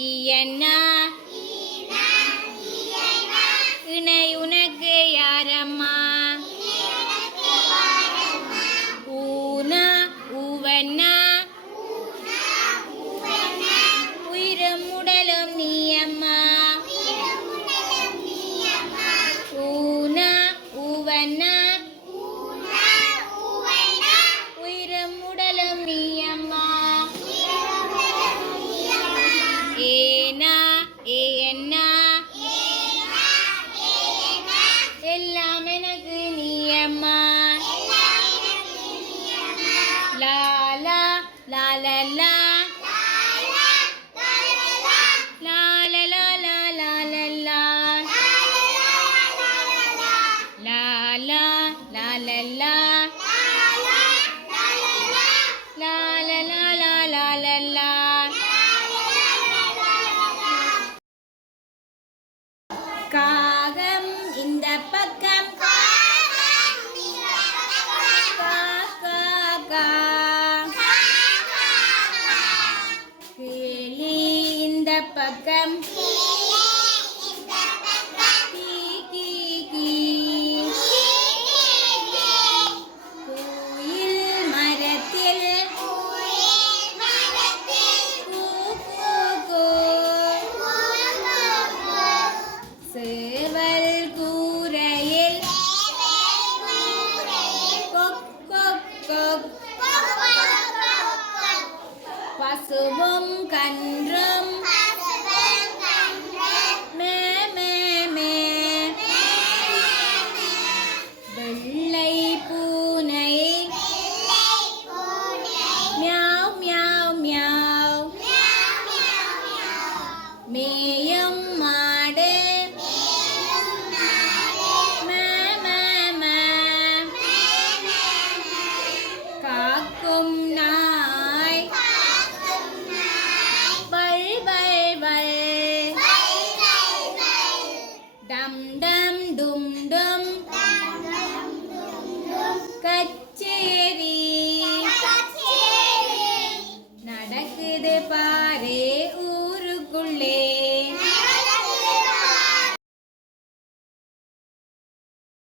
ஈயன்னா இணை உனக்கு யாரம்மா ஊனா ஊவன்னா உயிரும் உடலும் நீயம்மா ஊனா ஊவன்னா உயிரும் உடலும் நீயம்மா ஏனா ஏன்னா எல்லாம் எனக்கு நீயம்மா லாலா லாலலா லாலலா லாலலா லாலா லாலலா லாலலா லாலலா காகம் இந்த பக்கம் கிளி இந்த பக்கம் குயில் மரத்தில் சேவல் கூரையில் பசுவும் கன்றும் மே மே மே வெள்ளை பூனை மியாவ் மியாவ் மியாவ் மேயும் மாடு மே மே மே காக்கும் நாய் வள் வள் வள் டம் டம் டும் டும் கச்சேரி நடக்குது பா